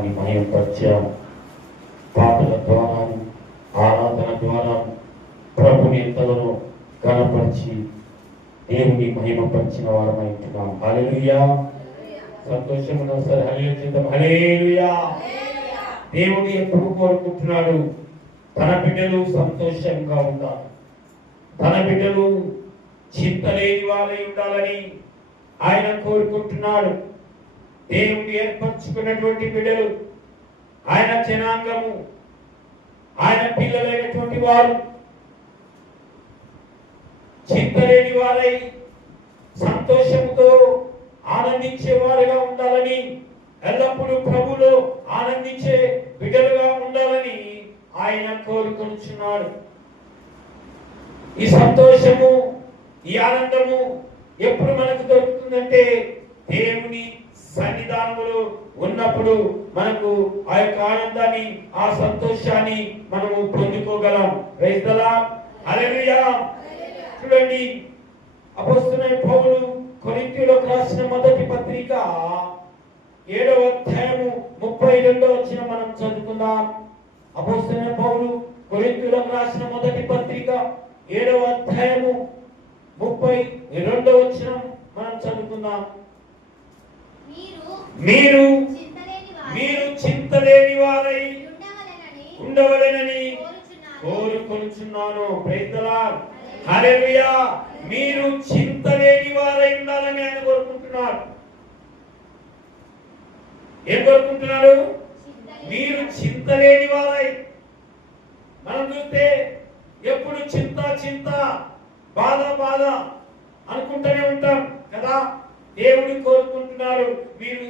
నామాన్ని మహిమపరిచాం. పాటల ద్వారా, ఆరాధన ద్వారా ప్రభుని ఎంతగానో కనపరిచి దేవుని మహిమపరిచిన వారమై ఉంటున్నాం. హల్లెలూయా. సంతోషమున్న సరే హల్లెలూయా చేద్దాం. హల్లెలూయా. దేవుడు ఎప్పుడు కోరుకుంటున్నాడు? తన బిడ్డలు సంతోషంగా ఉండాలి, తన బిడ్డలు చింతలేని వారై ఉండాలని ఆయన కోరుకుంటున్నాడు. దేవుడు ఏర్పరచుకున్నటువంటి బిడ్డలు, ఆయన జనాంగము, ఆయన పిల్లలైనటువంటి వారు చింతలేని వారై సంతోషంతో ఆనందించేవారుగా ఉండాలని, ఎల్లప్పుడూ ప్రభులో ఆనందించే బిడ్డలుగా ఉండాలని ఆయన కోరుకుంటున్నాడు. ఈ సంతోషము, ఈ ఆనందము ఎప్పుడు మనకు దొరుకుతుందంటే దేవుని సన్నిధానములో ఉన్నప్పుడు మనకు ఆ యొక్క ఆనందాన్ని, ఆ సంతోషాన్ని మనము పొందుకోగలం. Praise the Lord. హల్లెలూయా. చూడండి, అపోస్తలుడైన పౌలు కొరింథీయులకు రాసిన మొదటి పత్రిక 7వ అధ్యాయము 32వ వచనం మనం చదువుకుందాం. అపోస్తలుడైన పౌలు కొరింథీయులకు రాసిన మొదటి పత్రిక 7వ అధ్యాయము 32వ వచనం మనం చదువుకుందాం. మీరు చింతలేని వారై ఉండవలెనని కోరుకొనుచున్నాను. Praise the Lord. హల్లెలూయా. మీరు చింతలేని వారై ఉండాలని ఆయన కోరుకుంటున్నాడు. ఏం కోరుకుంటున్నాడు? మీరు చింతలేని వారై. మనం చూస్తే ఎప్పుడు చింత చింత, బాధ బాధ అనుకుంటూనే ఉంటాం కదా. దేవుడు కోరుకుంటున్నాడు మీరు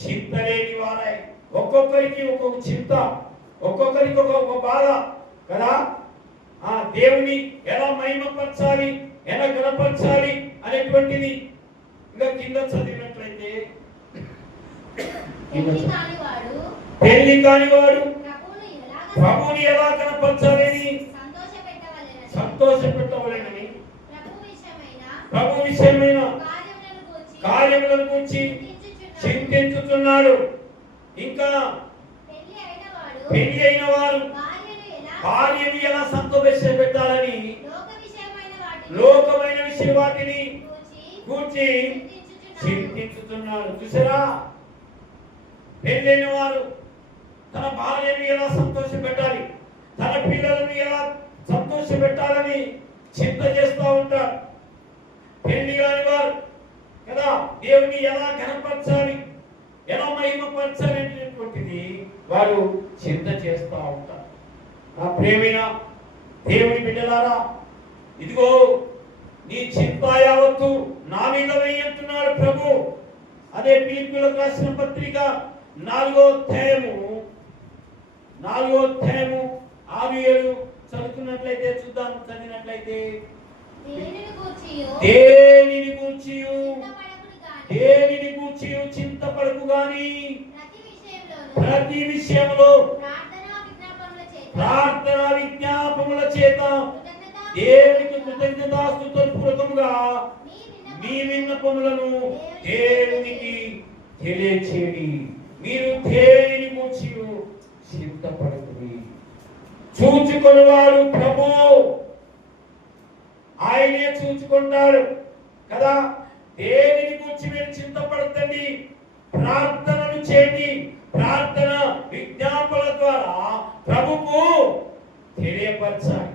చింతలేని వారై. ఒక్కొక్కరికి ఒక్కొక్క చింత, ఒక్కొక్కరికి ఒక్కొక్క బాధ కదా. ఆ దేవుని ఎలా మహిమపరచాలి, ఎలా గణపరచాలి అనేటువంటిది ఇంకా కింద చదివినట్లయితే, పెళ్లి కానివాడు ప్రభువుని ఎలా గణపరచాలని, సంతోష పెట్టవలెనని, ప్రభు విషయమైన కార్యములను గురించి చింతించుతున్నాడు. ఇంకా పెళ్లి అయిన వారు భార్యను ఎలా సంతోష పెట్టాలని, లోకమైన విషయ వాటిని కూర్చి చింతించుతున్నాడు. చూసారా, పెళ్ళైన వారు తన భార్యను ఎలా సంతోష పెట్టాలి, తన పిల్లలను ఎలా సంతోష పెట్టాలని చింత చేస్తూ ఉంటారు. పెళ్లి కాని వారు కదా దేవుని ఎలా ఘనపరచాలి, ఎలా మహిమపరచాలి అనేటువంటిది వారు చింత చేస్తూ ఉంటారు. నా ప్రియమైన దేవుని బిడ్డలారా, ఇదిగో నీ చింత యావత్తు నా మీద వేయంటున్నాడు ప్రభు. అదే ఫిలిప్పీయులకు రాసిన పత్రిక 4వ అధ్యాయము 6-7 చదువుతున్నట్లయితే చూద్దాం. చదివినట్లయితే, దేనిని గూర్చియు చింతపడకు గాని ప్రతి విషయంలో ప్రార్థన విజ్ఞాపముల చేత దేవునికి కృతజ్ఞతాస్తుతిపూర్వకముగా మీ విన్నపములను దేవునికి తెలియచేయండి. మీరు దేనిని గూర్చియు చింతపడకుడి. చూచుకొనివాడు ప్రభు, ఆయనే చూచుకుంటాడు కదా. దేనిని గురించి మీరు చింతపడతండి, ప్రార్థనలు చేయండి. ప్రార్థన విజ్ఞాపనల ద్వారా ప్రభుకు తెలియపరచాలి.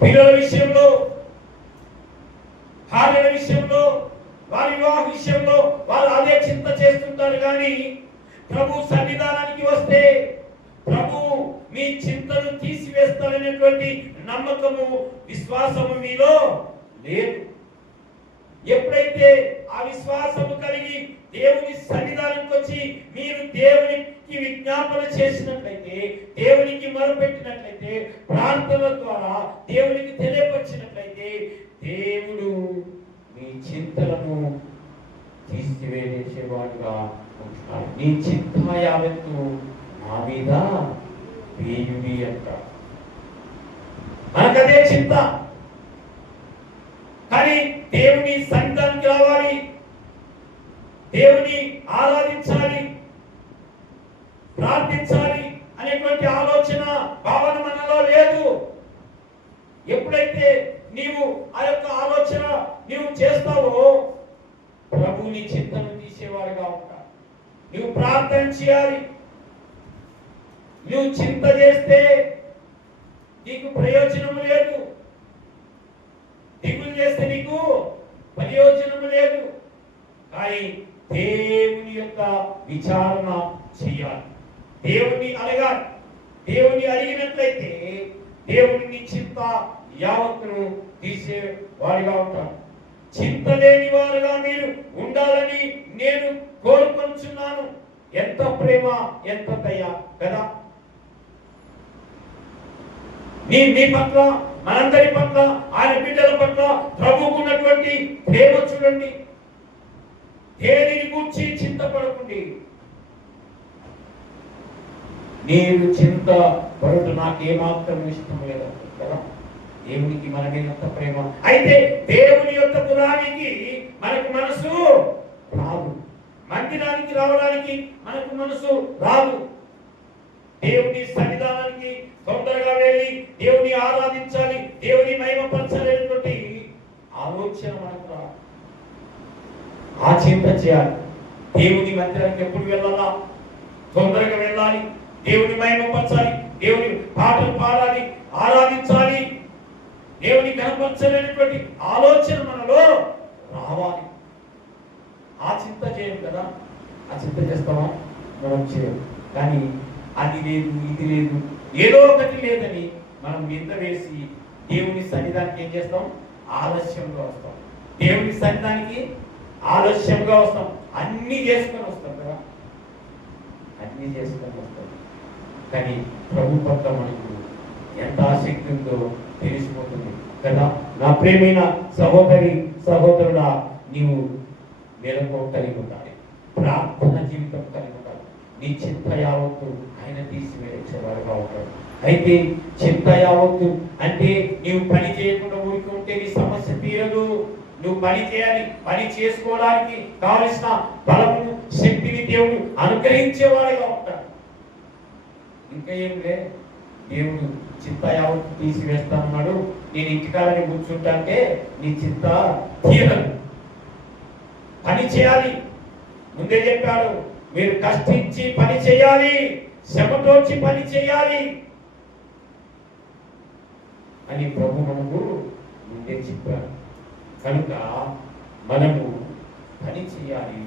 పిల్లల విషయంలో, భార్యల విషయంలో, వారి వివాహ విషయంలో వారు అదే చింత చేస్తుంటారు. కానీ ప్రభు సన్నిధానానికి వస్తే ప్రభు మీ చింతను తీసివేస్తారనేటువంటి నమ్మకము, విశ్వాసము మీలో లేదు. ఎప్పుడైతే ఆ విశ్వాసము కలిగి దేవుని సన్నిధానానికి వచ్చి మీరు దేవునికి విజ్ఞాపన చేసినట్లయితే, దేవునికి మొరపెట్టినట్లయితే, ప్రార్థన ద్వారా దేవునికి తెలియపరిచినట్లయితే, దేవుడు మీ చింతలను తీసివేసేవాడుగా ఉంటున్నాడు. నీ చింత యావత్తు నా మీద వేయుడి అంట. మనకదే చింత. కానీ దేవుని సన్నిధానానికి రావాలి, దేవుని ఆరాధించాలి, ప్రార్థించాలి అనేటువంటి ఆలోచన భావన మనలో లేదు. ఎప్పుడైతే నీవు ఆ యొక్క ఆలోచన నీవు చేస్తావో ప్రభుని చింతను తీసేవారుగా ఉంటావు. నువ్వు ప్రార్థన చేయాలి. నువ్వు చింత చేస్తే నీకు ప్రయోజనం లేదు. దిగులు చేస్తే నీకు ప్రయోజనం లేదు. కానీ దేవుని యొక్క విచారణ చేయాలి. దేవుని అడగాలి. దేవుని అడిగినట్లయితే దేవుని చింత యావత్తును తీసే వారిగా ఉంటారు. చింత లేని వారుగా మీరు ఉండాలని నేను కోరుకుంటున్నాను. ఎంత ప్రేమ, ఎంత దయ కదా మీ పట్ల, మనందరి పట్ల, ఆయన బిడ్డల పట్ల ప్రభువుకున్నటువంటి ప్రేమ చూడండి. దేనిని గురించి చింతపడకండి. నేను చింత పడుట నాకేమాత్రం ఇష్టం లేదు కదా. దేవునికి మన మీద ఎంత ప్రేమ. అయితే దేవుని యొక్క పురానికి మనకు మనసు రాదు. మందిరానికి రావడానికి మనకు మనసు రాదు. దేవుని సన్నిధానానికి తొందరగా వెళ్ళి దేవుని ఆరాధించాలి, దేవుని మహిమపరచాలనేటువంటి ఆలోచన మనకు రాదు. ఆ చింత చేయాలి. దేవుని మందిరానికి ఎప్పుడు వెళ్ళాలా? తొందరగా వెళ్ళాలి. దేవుని మహిమపరచాలి, దేవుని పాటలు పాడాలి, ఆరాధించాలి, దేవుని కనపరచాలనేటువంటి ఆలోచన మనలో రావాలి. ఆ చింత చేయం కదా. ఆ చింత చేస్తామా? మనం చేయం. కానీ అది లేదు, ఇది లేదు, ఏదో ఒకటి లేదని మనం నింద వేసి దేవుని సన్నిధానికి ఏం చేస్తాం? ఆలస్యంగా వస్తాం. దేవుని సన్నిధానికి ఆలస్యంగా వస్తాం. అన్ని చేసుకొని వస్తాం కదా. అన్ని చేసుకొని వస్తాం. కానీ ప్రభు పట్ల మనకు ఎంత ఆసక్తి ఉందో తెలిసిపోతుంది కదా. నా ప్రేమైన సహోదరి, సహోదరుడా, నీవు మెలకు కలిగి ఉండాలి. ప్రార్థన జీవితం కలిగి ఉండాలి. నీ చింత యావత్తు ఆయన తీసివేసేవారుగా ఉంటాడు. అయితే చింత యావత్తు అంటే నీవు పని చేయకుండా ఊరికి ఉంటే నీ సమస్య తీరదు. నువ్వు పని చేయాలి. పని చేసుకోవడానికి కావలసిన బలమును, శక్తిని దేవుడు అనుగ్రహించేవాడుగా ఉంటాడు. ఇంకా ఏం లే, దేవుడు చింత యావత్తు తీసివేస్తానన్నాడు. నేను ఇంటికాలని కూర్చుంటా అంటే నీ చింత తీరదు. పని చేయాలి. ముందే చెప్పాడు, మీరు కష్టించి పని చేయాలి, శ్రమతోచి పని చేయాలి అని ప్రభు మనకు ముందే చెప్పాడు. కనుక మనము పని చేయాలి.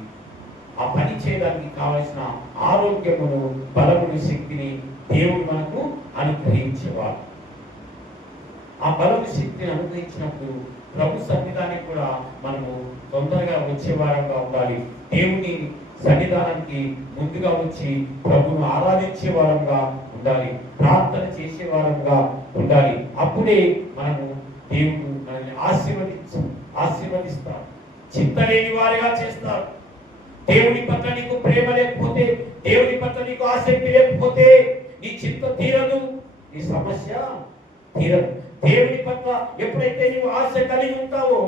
ఆ పని చేయడానికి కావలసిన ఆరోగ్యమును, బలమును, శక్తిని దేవుడు మనకు అనుగ్రహించేవాడు. ఆ బలము, శక్తిని అనుగ్రహించినప్పుడు ప్రభు సన్నిధానికి కూడా మనము తొందరగా వచ్చేవారంగా ఉండాలి. దేవుని సన్నిధానానికి ముందుగా వచ్చి ప్రభును ఆరాధించే వారంగా ఉండాలి. ప్రార్థన చేసే వారంగా ఉండాలి. అప్పుడే మనము దేవుడు మనల్ని ఆశీర్వదిస్తాడు. చింత లేని వారిగా చేస్తాడు. దేవుని పట్ల నీకు ప్రేమ లేకపోతే, దేవుని పట్ల నీకు ఆసక్తి లేకపోతే నీ చింత తీరదు, నీ సమస్య తీరదు. దేవుని పట్ల ఎప్పుడైతే నీవు ఆశ కలిగి ఉంటావో,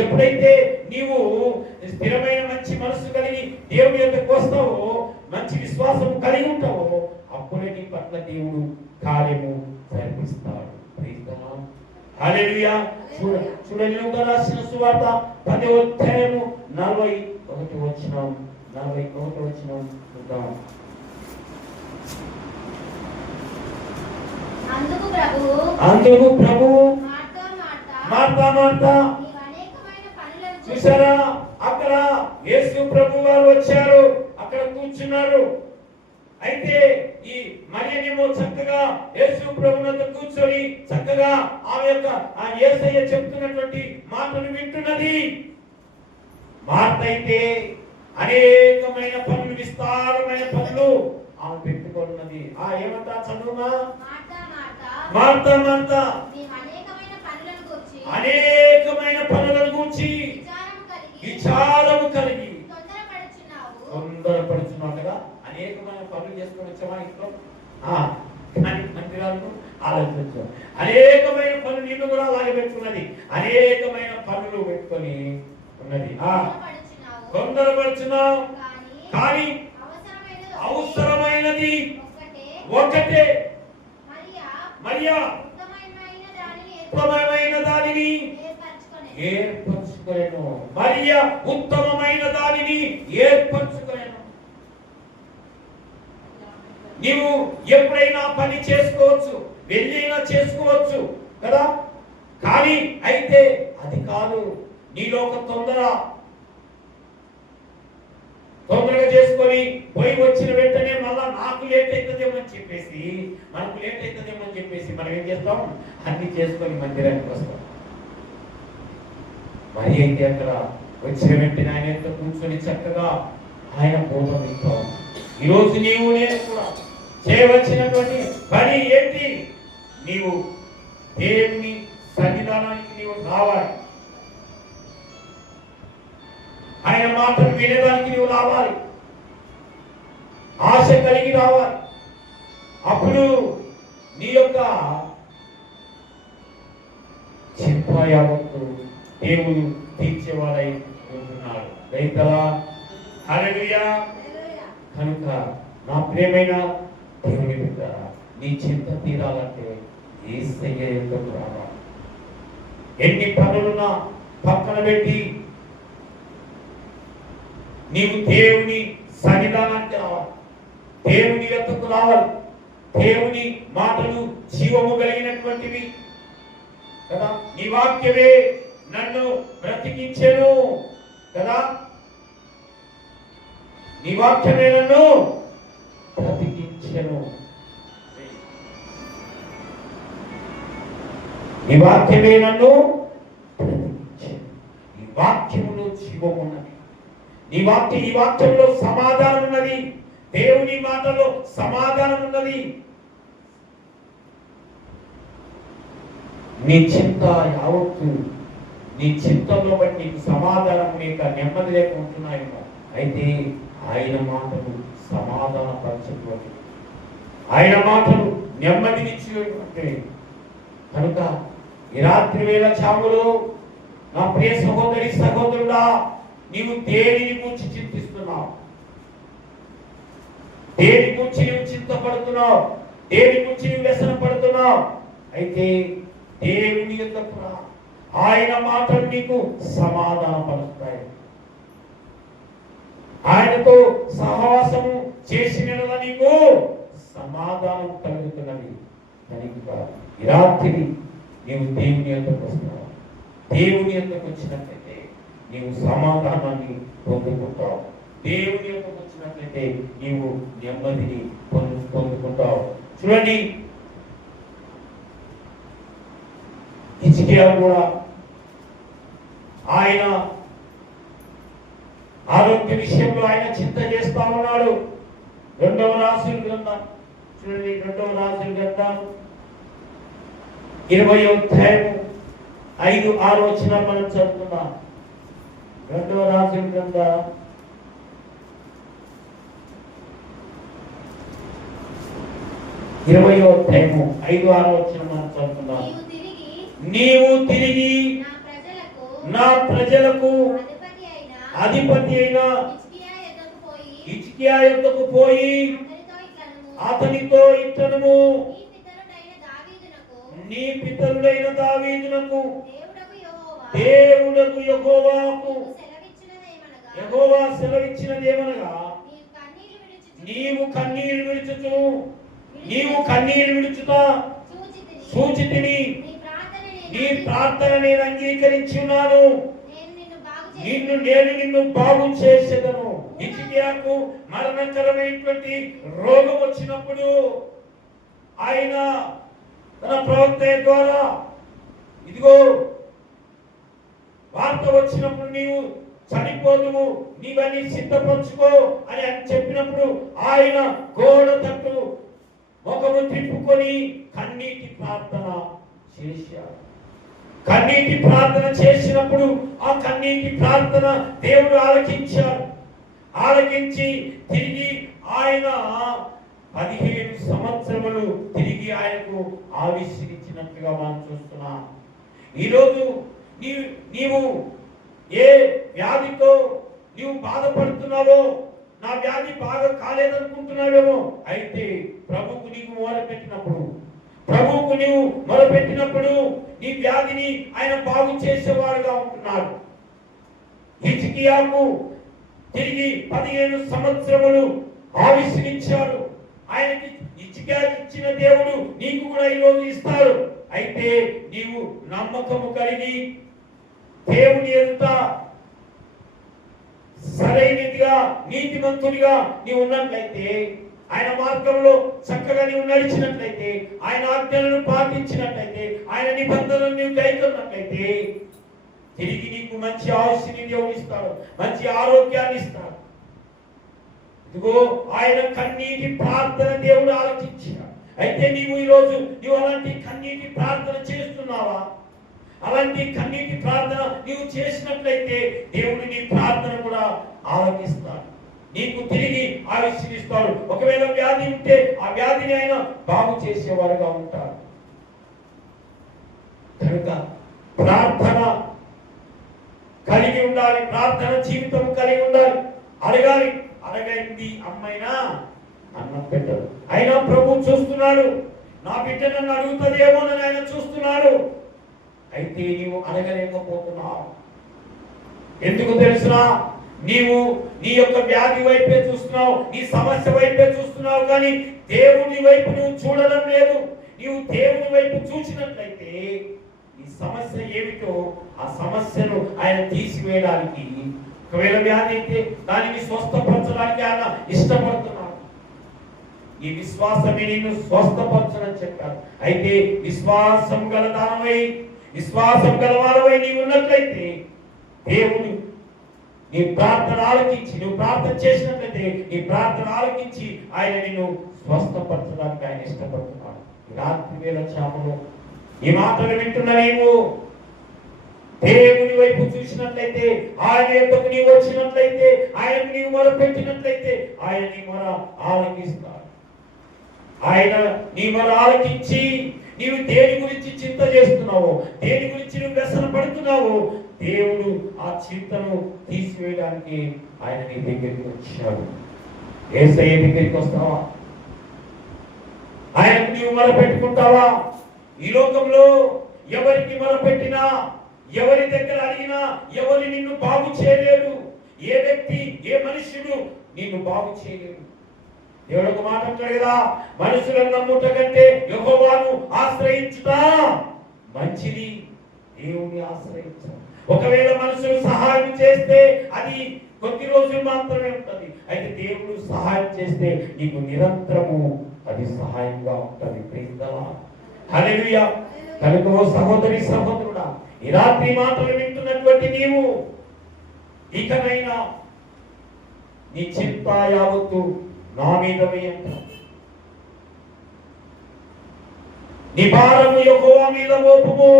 ఎప్పుడైతే నీవు స్థిరమైన మంచి మనసు కలిగి దేవుని యొద్దకు వస్తావో, మంచి విశ్వాసం కలిగి ఉంటావో, అప్పుడే నీ పట్ల దేవుడు కార్యము జరిపిస్తాడు. హల్లెలూయా. చూడండి, లూకా రాసిన సువార్త 10వ అధ్యాయము 41వ వచనం. 41వ వచనం చూద్దాం. అందుకు ప్రభువు మార్తా చూసారా, అక్కడ యేసు ప్రభు వారు వచ్చారు, అక్కడ కూర్చున్నారు. అయితే ఈ మరియనేమో చక్కగా యేసు ప్రభువుతో కూర్చొని చక్కగా ఆమె యొక్క ఆ యేసయ్య చెప్తున్నటువంటి మాటలు వింటున్నది. మార్త అయితే అనేకమైన పనులు, విస్తారమైన పనులు ఆమె పెట్టుకున్నది. ఏమంటా చదువుమా? మార్త అనేకమైన పనులను గూర్చి విచారము కలిగి తొందరపడుచున్నావు కదా. అనేకమైన పనులు చేసుకొని వచ్చామా ఇంట్లో? కానీ మందిరాలను ఆలోచించాం. అనేకమైన పనులు నీళ్ళు కూడా అలాగే పెట్టుకున్నది. అనేకమైన పనులు పెట్టుకొని ఉన్నది. తొందరపడుచున్నావు, కానీ అవసరమైనది ఒకటే మరియా ఉత్తమమైన దానిని ఏర్పరచుకొనెను. మరియా ఉత్తమమైన దానిని ఏర్పరచుకొనెను. నీవు ఎప్పుడైనా పని చేసుకోవచ్చు, వెళ్ళైనా చేసుకోవచ్చు కదా, కానీ అయితే అది కాదు. నీలో ఒక తొందరగా చేసుకొని పోయి వచ్చిన వెంటనే మళ్ళా నాకు లేట్ అవుతుందేమో అని చెప్పేసి, మనకు లేట్ అవుతుందేమో అని చెప్పేసి మనం ఏం చేస్తాం, అన్ని చేసుకొని మందిరానికి వస్తాం. మరి అయితే అక్కడ వచ్చిన వెంటనే ఆయన ఎంత కూర్చొని చక్కగా ఆయన బోధన ఇస్తాం. ఈరోజు నీవు నేను కూడా చేయవలసినటువంటి పని ఏంటి? నీవు దేవుని సన్నిధానానికి నీవు రావాలి. ఆయన మాటలు వినేదానికి నీవు రావాలి, ఆశ కలిగి రావాలి. అప్పుడు నీ యొక్క చింత యావత్తు దేవుడు తీర్చేవాడై ఉంటున్నాడు. రైతలా హల్లెలూయా. కనుక నా ప్రియమైన దేవుని బిడ్డ, నీ చింత తీరాలంటే యేసయ్య యొద్దకు రావాలి. ఎన్ని పనులున్నా పక్కన పెట్టి నీవు దేవుని సన్నిధానానికి రావాలి, దేవుని యొద్దకు రావాలి. దేవుని మాటలు జీవము కలిగినటువంటివి కదా. నీ వాక్యమే నన్ను బ్రతికించెను కదా, నీ వాక్యమే నన్ను బ్రతికించెను. నీ వాక్యమే నన్ను బ్రతికించెను. ఈ వాక్యములో జీవం ఉన్నది. ఈ వాక్యంలో సమాధానం ఉన్నది. దేవుని మాటలో సమాధానం ఉన్నది. నీ చింత యావత్తు, నీ చింతలో బట్టి నీకు సమాధానం లేక నెమ్మది లేక ఉంటున్నాయేమో. అయితే ఆయన మాటలు సమాధానపరచటువంటి, ఆయన మాటలు నెమ్మదినిచ్చేటువంటివి. కనుక ఈ రాత్రి వేళ చావులో నా ప్రియ సహోదరి సహోదరుడా, నీవు దేనిని గురించి చింతిస్తున్నావు? దేని గురించి నువ్వు చింతపడుతున్నావు? దేని గురించి నువ్వు వ్యసన పడుతున్నావు? అయితే దేవుని యొద్దకు రా. ఆయన మాటలు నీకు సమాధానపరుస్తాయి. ఆయనతో సహవాసము చేసిన నీకు సమాధానం కలుగుతున్నది. కనుక ఈ రాత్రి నీవు దేవుని యొద్దకు వస్తున్నావు. దేవుని యొద్దకు వచ్చినట్లయితే నీవు సమాధానాన్ని పొందుకుంటావు. దేవుని యొద్దకు వచ్చినట్లయితే నీవు నెమ్మదిని పొందుకుంటావు. చూడండి, హిజ్కియా కూడా ఆయన ఆరోగ్య విషయంలో ఆయన చింత చేస్తా ఉన్నాడు. 2వ రాజుల గ్రంథం చూడండి, 2వ రాజుల గ్రంథం 20వ అధ్యాయము 5-6 వచనాలు మనం చదువుకుందాం. 2వ రాజుల గ్రంథం 20వ అధ్యాయము 5-6 వచనాలు మనం చదువుకుందాం. నీవు తిరిగి నా ప్రజలకు అధిపతి అయిన హిజ్కియా యొద్దకు పోయి అతనితో ఇట్లనుము, నీ పితరుడైన దావీదునకు దేవుడకు యెహోవా సెలవిచ్చినదేమనగా, నీవు కన్నీరు విడుచుతా సూచితిని, నీ ప్రార్థన నేను అంగీకరించి ఉన్నాను, నిన్ను బాగు చేసేదను. హిజ్కియాకు మరణకరమైనటువంటి రోగం వచ్చినప్పుడు ఆయన తన ప్రవక్త ద్వారా ఇదిగో వార్త వచ్చినప్పుడు నీవు చనిపోదువు, నీవన్నీ సిద్ధపరచుకో అని చెప్పినప్పుడు ఆయన గోడ తట్టు ముఖము తిప్పుకొని కన్నీటి ప్రార్థన చేశాడు. కన్నీటి ప్రార్థన చేసినప్పుడు ఆ కన్నీటి ప్రార్థన దేవుడు ఆలకించాడు. ఆలకించి తిరిగి ఆయన 15 సంవత్సరములు తిరిగి ఆయనకు ఆవిష్కరించినట్లుగా మనం చూస్తున్నాం. ఈరోజు నీవు ఏ వ్యాధితో నీవు బాధపడుతున్నావో నా వ్యాధి బాగా కాలేదనుకుంటున్నావేమో. అయితే ప్రభువుకు నీకు మొరపెట్టినప్పుడు నీ వ్యాధిని ఆయన బాగు చేసేవాడుగా ఉంటున్నాడు. హిజ్కియాకు తిరిగి 15 సంవత్సరములు ఆయుష్నిచ్చాడు. ఆయనకి హిజ్కియా ఇచ్చిన దేవుడు నీకు కూడా ఈరోజు ఇస్తాడు. అయితే నీవు నమ్మకము కలిగి దేవుని ఎదుట సరైనదిగా నీతిమంతుడిగా నీవు ఉన్నట్లయితే, ఆయన మార్గంలో చక్కగా నీవు నడిచినట్లయితే, ఆయన ఆజ్ఞలను పాటించినట్లయితే, ఆయన నిబంధనలను నీవు కైకొన్నట్లయితే తిరిగి నీకు మంచి ఆయుష్ని దేవుడు ఇస్తాడు, మంచి ఆరోగ్యాన్ని ఇస్తాడు. ఇదిగో ఆయన కన్నీటి ప్రార్థన దేవుడు ఆలోచించాడు. అయితే ఈరోజు నీవు అలాంటి కన్నీటి ప్రార్థన చేస్తున్నావా? అలాంటి కన్నీటి ప్రార్థన నీవు చేసినట్లయితే దేవుడు నీ ప్రార్థన కూడా ఆలకిస్తాడు, నీకు తిరిగి ఆవిష్కరిస్తాడు. ఒకవేళ వ్యాధి ఉంటే ఆ వ్యాధిని ఆయన బాగు చేసేవారుగా ఉంటాడు. కనుక ప్రార్థన కలిగి ఉండాలి, ప్రార్థన జీవితం కలిగి ఉండాలి. అడగండి అమ్మైనా అన్నం పెట్టదు. అయినా ప్రభు చూస్తున్నాడు, నా బిడ్డ నన్ను అడుగుతుందేమోనని ఆయన చూస్తున్నాడు. అయితే నీవు అడగలేకపోతున్నావు. ఎందుకు తెలుసునా? నీవు నీ యొక్క వ్యాధి వైపే చూస్తున్నావు, నీ సమస్య వైపే చూస్తున్నావు, కానీ దేవుని వైపు నువ్వు చూడడం లేదు. నీవు దేవుని వైపు చూసినట్లయితే ఈ సమస్య ఏమిటో ఆ సమస్యను ఆయన తీసివేయడానికి, ఒకవేళ వ్యాధి అయితే దానిని స్వస్థపరచడానికి ఆయన ఇష్టపడుతున్నాడు. ఈ విశ్వాసమే నిన్ను స్వస్థపరచని చెప్పారు. అయితే విశ్వాసం గల దానమై, విశ్వాసం గలవారమై నీవు ఉన్నట్లయితే దేవుడు నీ ప్రార్థన ఆలకించి, నువ్వు ప్రార్థన చేసినట్లయితే నీ ప్రార్థన ఆలకించి ఆయన నిన్ను స్వస్థపరచడానికి ఆయన ఇష్టపడుతున్నాడు. రాత్రి వేళ చామలో ఈ మాటలు వింటున్న నీవు దేవుని వైపు చూసినట్లయితే, ఆయన యొక్కకు నీవు వచ్చినట్లయితే, ఆయనకు నీవు మొర పెట్టినట్లయితే ఆయన నీ మొర ఆలకిస్తాడు. ఆయన నీ మొర ఆలకించి నీవు దేని గురించి చింత చేస్తున్నావో, దేని గురించి నువ్వు వ్యసన పడుతున్నావో, దేవుడు ఆ చింతను తీసివేయడానికి ఆయన నీ దగ్గరికి వచ్చాడు. యేసయ్య దగ్గరికి వస్తావా? ఆయనకు నీవు మొర పెట్టుకుంటావా? ఈ లోకంలో ఎవరికి మొర పెట్టినా, ఎవరి దగ్గర అడిగినా ఎవరు నిన్ను బాగు చేయలేడు. ఏ వ్యక్తి, ఏ మనుష్యుడు నిన్ను బాగు చేయలేడు. దేవుడు ఒక మాట అంటాడు కదా, మనుషులను నమ్ముట కంటే యెహోవాను ఆశ్రయించుట మంచిది. దేవుని ఆశ్రయించు. ఒకవేళ మనుషులు సహాయం చేస్తే అది కొద్ది రోజులు మాత్రమే ఉంటుంది. అయితే దేవుడు సహాయం చేస్తే నీకు నిరంతరము అది సహాయంగా ఉంటుంది. ప్రైజ్ ది లార్డ్, హల్లెలూయా. కనుక ఓ సహోదరి, సహోదరుడా, ఈ రాత్రి మాటలు వింటున్నటువంటి నీవు ఇకనైనా నీ చింత యావత్తు నా మీద వేయండి. నీ భారము యెహోవా మీద మోపుము,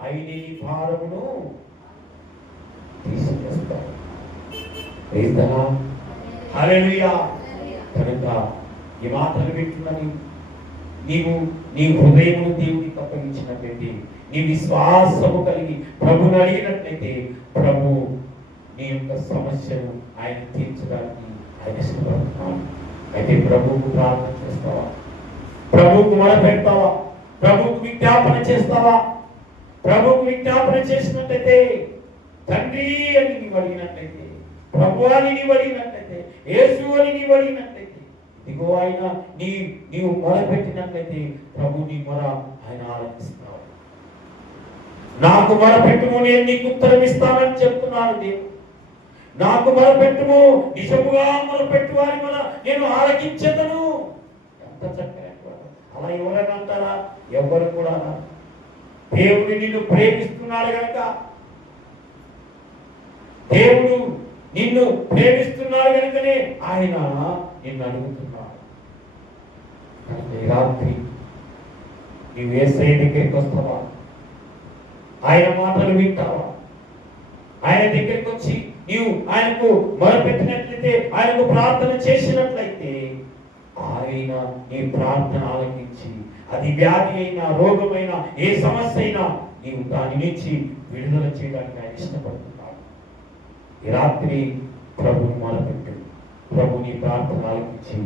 ఆయన నీ భారమును తీసుకొస్తాడు. ప్రైజ్ ది లార్డ్, హల్లెలూయా. కనుక ఈ మాటలు వింటున్న నీవు నీ హృదయమును దేవునికి అప్పగించినట్లయితే, నీ విశ్వాసము కలిగి ప్రభుని అడిగినట్లయితే ప్రభు నీ యొక్క సమస్యను ఆయన తీర్చడానికి ఆయన ఇష్టపడుతున్నాడు. అయితే ప్రభువుకు ప్రార్థన చేస్తావా? ప్రభువుకు మొర పెడతావా? ప్రభువుకు విజ్ఞాపన చేస్తావా? ప్రభువుకు విజ్ఞాపన చేసినట్లయితే, తండ్రి అని నీవు అడిగినట్లయితే, ప్రభు అని నీవు అడిగినట్లయితే, యేసు అని నీవు అడిగినట్లయితే, ఇదిగో ఆయన నీవు మొర పెట్టినట్లయితే ప్రభు నీ మొర ఆయన ఆలకిస్తాడు. నాకు మొర పెట్టుము, నేను నీకు ఉత్తరం ఇస్తానని చెప్తున్నాను దేవుడు. నాకు మొర పెట్టుము, నిజముగా మొర పెట్టు వారి మొర నేను ఆలకించెదను. ఎంత చక్కగా అలా ఎవరైనా అంటారా? ఎవరు కూడా దేవుడు నిన్ను ప్రేమిస్తున్నాడు కనుక, దేవుడు నిన్ను ప్రేమిస్తున్నాడు కనుకనే ఆయన నిన్ను అడుగుతున్నాడు. రాత్రి నీవు యేసయ్య దగ్గరికి వస్తావా? ఆయన మాటలు వింటావా? ఆయన దగ్గరికి వచ్చి నీవు ఆయనకు మొరపెట్టినట్లయితే, ఆయనకు ప్రార్థన చేసినట్లయితే ఆయన నీ ప్రార్థన ఆలకించి, అది వ్యాధి అయినా, రోగమైనా, ఏ సమస్య అయినా నీవు దాని నుంచి విడుదల చేయడానికి ఆయన ఇష్టపడుతున్నాడు. ఈ రాత్రి ప్రభుని మొదలుపెట్టు. ప్రభు నీ ప్రార్థన ఆలకించి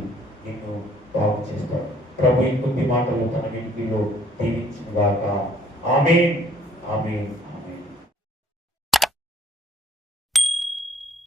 నిన్ను బాగు చేస్తాడు. ప్రభు ఈ కొద్ది మాటలు తన వెనుకలో దీవించుగాక. ఆమేన్, ఆమేన్.